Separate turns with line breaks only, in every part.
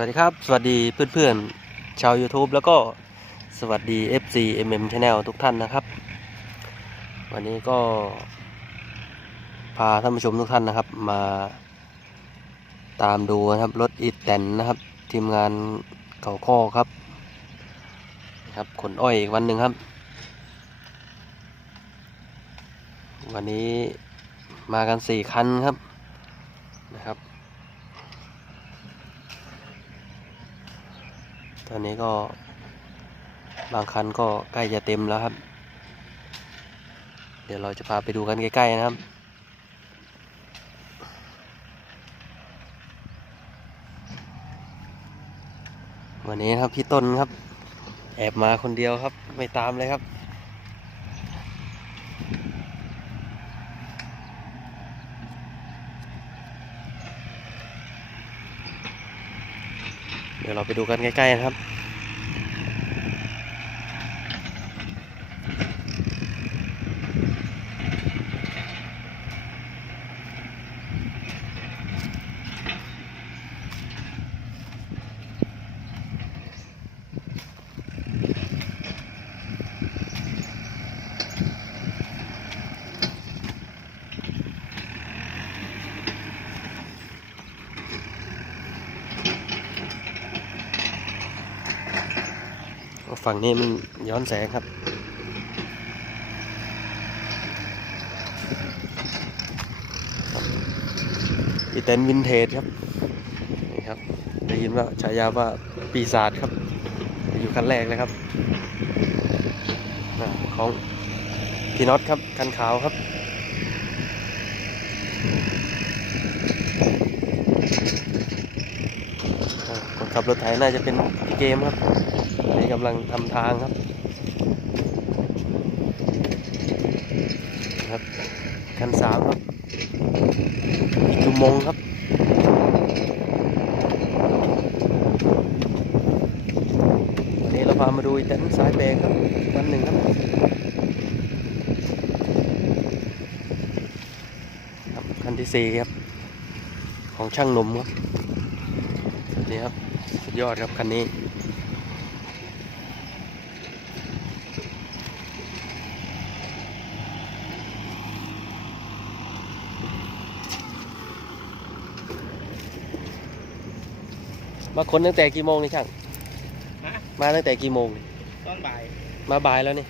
วัสดีครับ สวัสดีเพื่อนๆ ชาว YouTube แล้วก็สวัสดี FC MM Channel ทุกท่านนะครับ วันนี้ก็ พาท่านผู้ชมทุกท่านนะครับ มาตามดูนะครับ รถอีแตนนะครับ ทีมงานเก่าข้อครับนะครับขนอ้อยอีกวันหนึ่งครับ วันนี้มากันสี่คันครับนะครับ ตอนนี้ก็บางคันก็ใกล้จะเต็มแล้วครับ เดี๋ยวเราจะพาไปดูกันใกล้ ๆ นะครับวันนี้ครับพี่ต้นครับ แอบมาคนเดียวครับ ไม่ตามเลยครับ เดี๋ยวเราไปดูกันใกล้ๆนะครับ ฝั่งนี้มันย้อนแสงครับ อีเต็นวินเทจครับ นี่ครับ ได้ยินว่าฉายาว่าปีศาจครับ อยู่คันแรกเลยครับอของพี่น็อตครับ คันขาวครับคนขับรถไถน่าจะเป็นพี่เกมครับ นี้กำลังทำทางครับครับคันสามครับอีกจุมงครับวันนี้เราพามาดูเต็นสายแบกครับวันหนึ่งครับครับคันที่สี่ครับ ของช่างนมครับนี่ครับ สุดยอดครับคันนี้ มาค้นตั้งแต่กี่โมงนี่ช่าง
ฮะ
มาตั้งแต่กี่โมงนี่
ตอนบ่าย
มาบ่ายแล้วนี่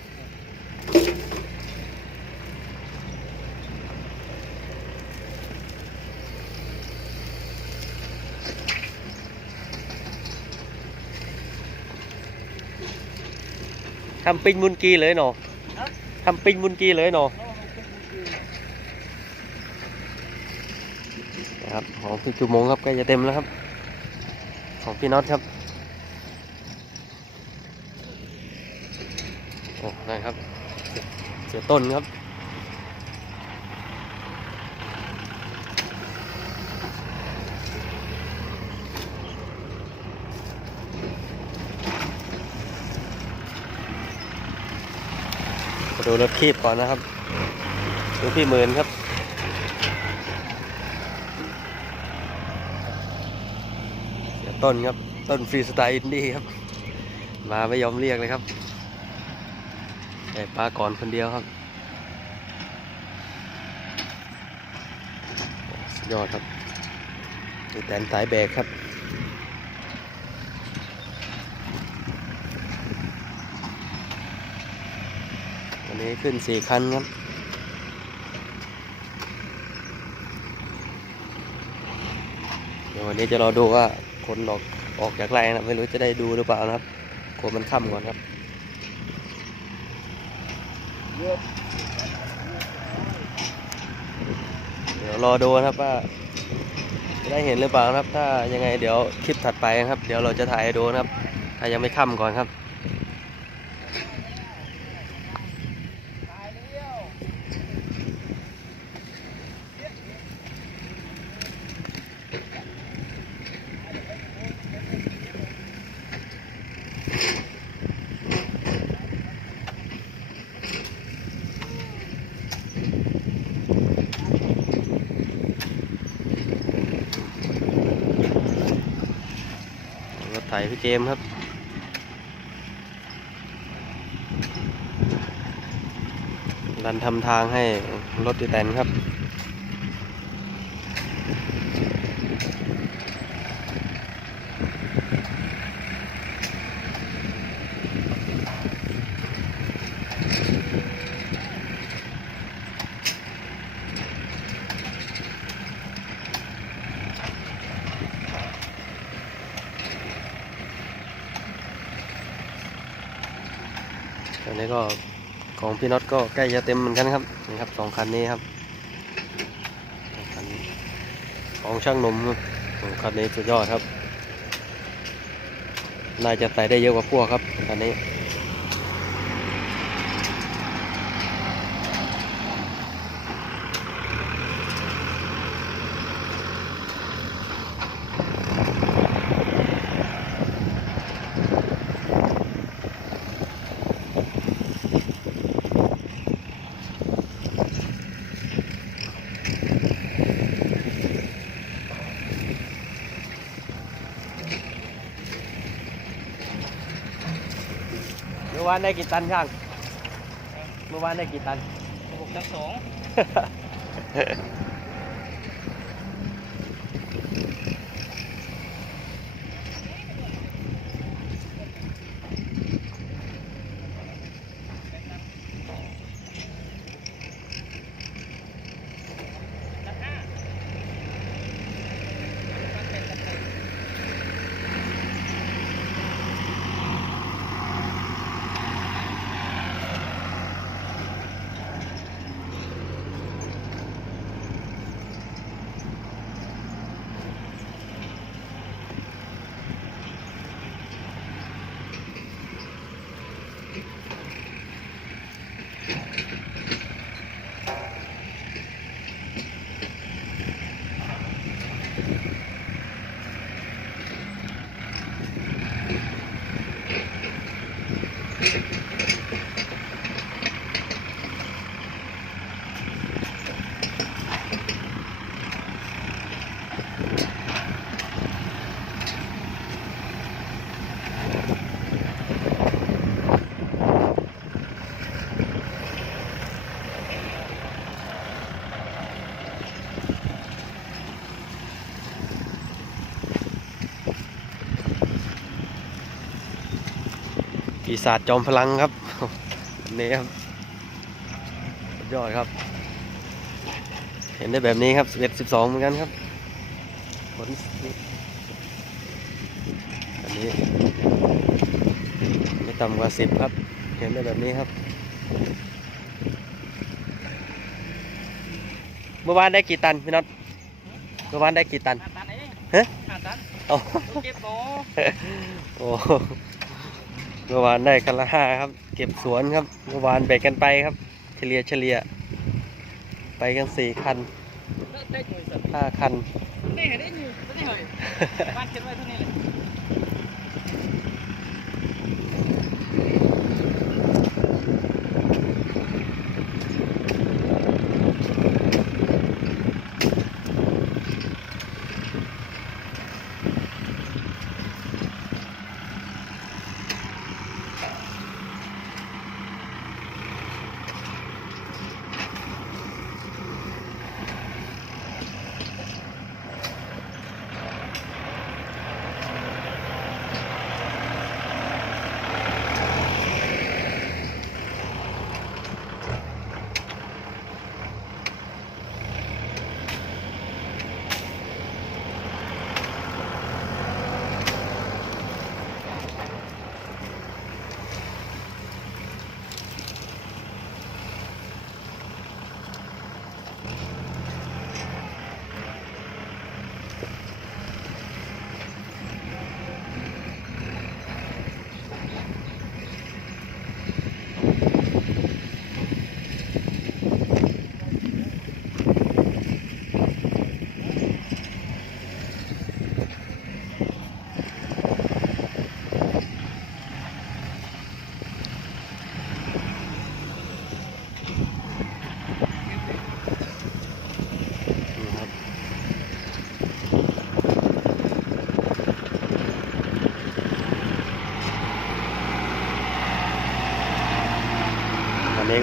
ทำปิ้งมุนกีเลยเนาะทำปิ้งมุนกีเลยเนาะนะครับของพี่จุมงครับใกล้จะเต็มแล้วครับ ของพี่น็อตครับโอ้นะครับ เสียต้นครับดูรถคีบก่อนนะครับดูพี่หมื่นครับ เสีย ต้นครับ ต้นฟรีสไตล์อินดี้ครับ มาไม่ยอมเรียกเลยครับแต่ปลาก่อนคนเดียวครับสุดยอดครับดูแตนสายแบกครับวันนี้ขึ้นสี่คันครับเดี๋ยววันนี้จะรอดูว่า ขนออกออกจากไร่นะไม่รู้จะได้ดูหรือเปล่านะครับกลัวมันค่ำก่อนครับเดี๋ยวรอดูนะครับว่าจะได้เห็นหรือเปล่านะครับ ถ้ายังไงเดี๋ยวคลิปถัดไปนะครับ เดี๋ยวเราจะถ่ายดูนะครับ ถ้ายังไม่ค่ำก่อนครับ ส่พี่เกมครับ ดันทำทางให้รถดีแตนครับ ก็ของพี่น็อตก็ใกล้จะเต็มเหมือนกันครับนี่ครับสองคันนี้ครับคันของช่างหนมครับสองคันนี้สุดยอดครับ น่าจะใส่ได้เยอะกว่าพวกครับคันนี้านได้กี่ตันช่าง เมื่อวานได้กี่ตัน
หกจักสอง
ศาจจอมพลังครับอันนี้ครับสุดยอดครับ เห็นได้แบบนี้ครับ11 12เหมือนกันครับผลนี้อันนี้ไม่ต่ำกว่า 10 ครับ เห็นได้แบบนี้ครับ เมื่อวานได้กี่ตันพี่น็อตเมื่อวานได้กี่ตัน
ห้าตันเอง
ฮะ
ห้าตัน
โอ้
เก็บหนอ
โอ้ เมื่อวานได้คันละห้าครับ เก็บสวนครับ เมื่อวานแบ่งกันไปครับ เฉลี่ยเฉลี่ย ไปกันสี่คัน
เลิกได้หน่วยสัตว์
ห้าคัน
ได้เห็นได้หน่วยได้เลยบ้านเขียนไว้เท่านี้เลย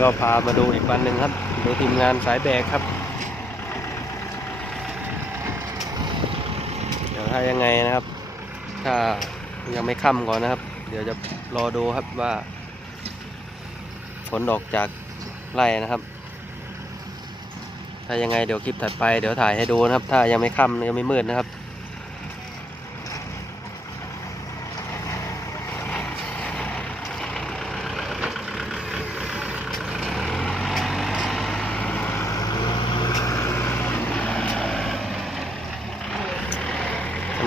ก็พามาดูอีกวันหนึ่งครับ ดูทีมงานสายแบกครับ เดี๋ยวถ้ายังไงนะครับ ถ้ายังไม่ค่ำก่อนนะครับ เดี๋ยวจะรอดูครับว่า ผลออกจากไร่นะครับ ถ้ายังไงเดี๋ยวคลิปถัดไปเดี๋ยวถ่ายให้ดูนะครับ ถ้ายังไม่ค่ำยังไม่มืดนะครับ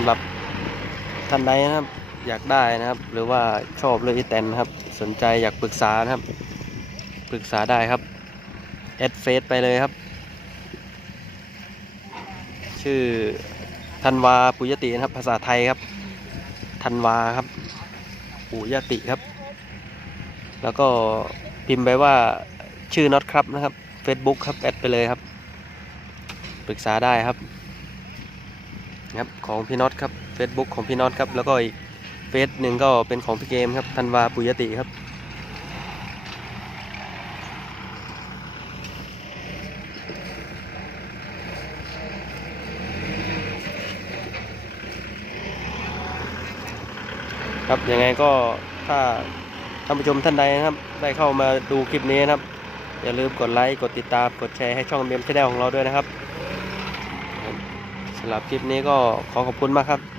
สำหรับท่านใดนะครับ อยากได้นะครับ หรือว่าชอบเลยอีแตนครับ สนใจอยากปรึกษานะครับ ปรึกษาได้ครับแอดเฟซไปเลยครับ ชื่อธันวาปุยตินะครับ ภาษาไทยครับธันวาครับปุยติครับ แล้วก็พิมพ์ไปว่าชื่อน็อตครับนะครับ Facebook ครับแอดไปเลยครับ ปรึกษาได้ครับครับของพี่น็อตครับ Facebook ของพี่น็อตครับ แล้วก็อีกเฟซหนึ่งก็เป็นของพี่เกมครับธันวาปุยติครับ ครับยังไงก็ถ้าท่านผู้ชมท่านใดนะครับ ได้เข้ามาดูคลิปนี้นะครับ อย่าลืมกดไลค์กดติดตามกดแชร์ให้ช่องเมมชแนลของเราด้วยนะครับสำหรับคลิปนี้ก็ขอขอบคุณมากครับ